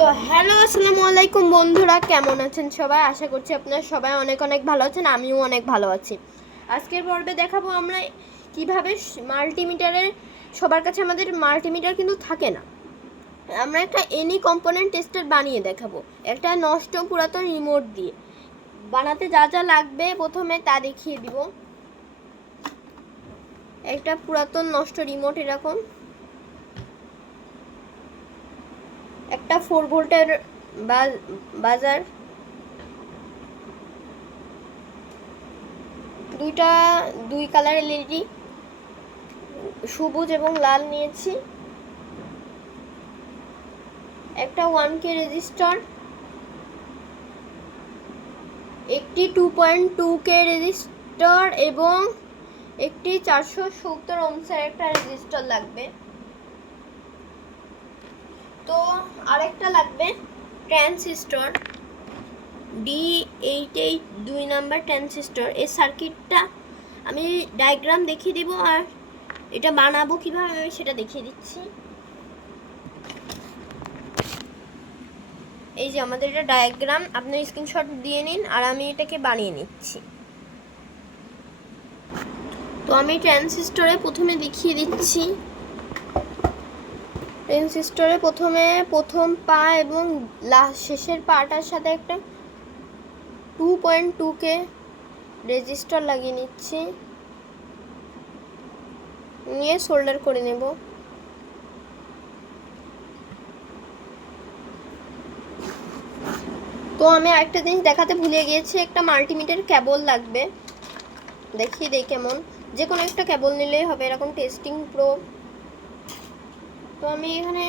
তো হ্যালো, আসসালামু আলাইকুম বন্ধুরা, কেমন আছেন সবাই? আশা করছি আপনারা সবাই অনেক অনেক ভালো আছেন, আমিও অনেক ভালো আছি। আজকের পর্বে দেখাবো আমরা কীভাবে মাল্টিমিটারের সবার কাছে আমাদের মাল্টিমিটার কিন্তু থাকে না। আমরা একটা এনি কম্পোনেন্ট টেস্টার বানিয়ে দেখাবো। একটা নষ্ট পুরাতন রিমোট দিয়ে। বানাতে যা যা লাগবে, প্রথমে তা দেখিয়ে দিব। একটা পুরাতন নষ্ট রিমোট এরকম। একটা ফোর ভোল্টের বাজার। দুইটা, দুই কালার এলইডি সবুজ এবং লাল নিয়েছি। একটা ওয়ান কে রেজিস্টার একটি two point two K resistor এবং একটি চারশো সত্তর অংশের একটা রেজিস্টার লাগবে। তো আরেকটা লাগবে, ট্রান্সিস্টর ডি এইট এইট দুই নাম্বার ট্রান্সিস্টর। এই সার্কিটটা আমি ডায়াগ্রাম দেখিয়ে দেবো আর এটা বানাবো কীভাবে আমি সেটা দেখিয়ে দিচ্ছি। এই যে আমাদের এটা ডায়াগ্রাম আপনার স্ক্রিনশট দিয়ে নিন আর আমি এটাকে বানিয়ে নিচ্ছি। তো আমি ট্রান্সিস্টরে প্রথমে দেখিয়ে দিচ্ছি। ট্রানজিস্টরে প্রথমে প্রথম পা এবং লাস্ট শেষের পাটার সাথে একটা two point two K resistor লাগিয়ে নিচ্ছি। নিয়ে শোল্ডার করে নেব। তো আমি আরেকটা জিনিস দেখাতে ভুলে গিয়েছি, একটা মাল্টিমিটার ক্যাবল লাগবে। দেখিয়ে দেই কেমন। যে কোনো একটা ক্যাবল নিলেই হবে, এরকম টেস্টিং প্রো তো আমি এখানে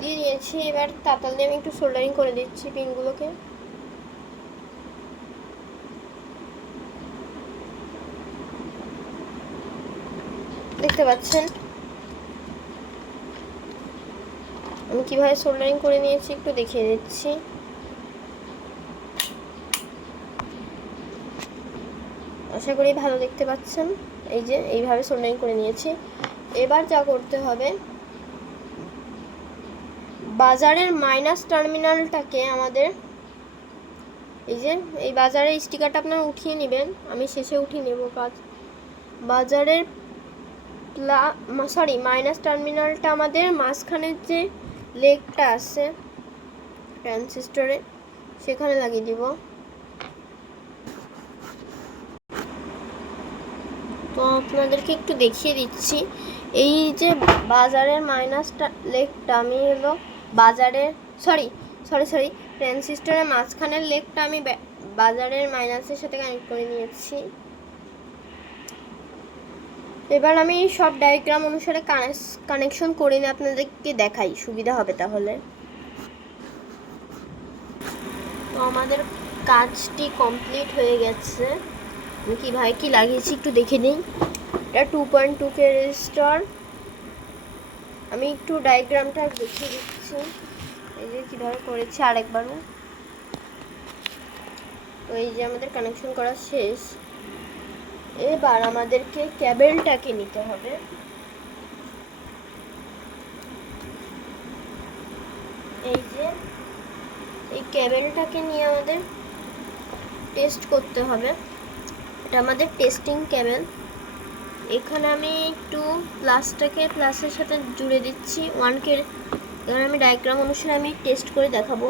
দিয়ে দিয়েছি, এবার তাতাল দিয়ে আমি একটু সোল্ডারিং করে দিচ্ছি পিনগুলোকে। দেখতে পাচ্ছেন? আমি কীভাবে সোল্ডারিং করে নিয়েছি একটু দেখিয়ে দিচ্ছি। আশা করি ভালো দেখতে পাচ্ছেন। এই যে, এইভাবে সোল্ডারিং করে নিয়েছি। এবার যা করতে হবে বাজারের মাইনাস টার্মিনালটাকে আমাদের এই যে, এই বাজারের স্টিকারটা আপনারা উঠিয়ে নেবেন। আমি শেষে উঠিয়ে নেব কাজ। বাজারের প্লা সরি মাইনাস টার্মিনালটা আমাদের মাঝখানের যে লেগটা আছে ট্রানজিস্টরে সেখানে লাগিয়ে দিব। তো আপনাদেরকে একটু দেখিয়ে দিচ্ছি। এই যে বাজারের মাইনাসটা লেগটা আমি হলো বাজারের সরি সরি সরি ট্রানজিস্টরের মাঝখানের লেগটা আমি বাজারের মাইনাসের সাথে কানেক্ট করে নিয়েছি। এবার আমি সব ডায়াগ্রাম অনুসারে কানেকশন করে নিয়ে আপনাদেরকে দেখাই, সুবিধা হবে তাহলে। তো আমাদের কাজটি কমপ্লিট হয়ে গেছে। আমি কীভাবে কী লাগিয়েছি একটু দেখে নিই। এটা two point two K resistor আমি একটু ডায়াগ্রামটা দেখিয়ে দিচ্ছি। এই যে কীভাবে করেছি আরেকবারও। তো এই যে আমাদের কানেকশন করা শেষ। এবার আমাদেরকে ক্যাবেলটাকে নিতে হবে। এই যে, এই ক্যাবেলটাকে নিয়ে আমাদের টেস্ট করতে হবে। এটা আমাদের টেস্টিং ক্যাবেল এখানে আমি একটু প্লাসটাকে প্লাসের সাথে জুড়ে দিচ্ছি। ওয়ান কে এবার আমি ডায়াগ্রাম অনুসারে আমি টেস্ট করে দেখাবো।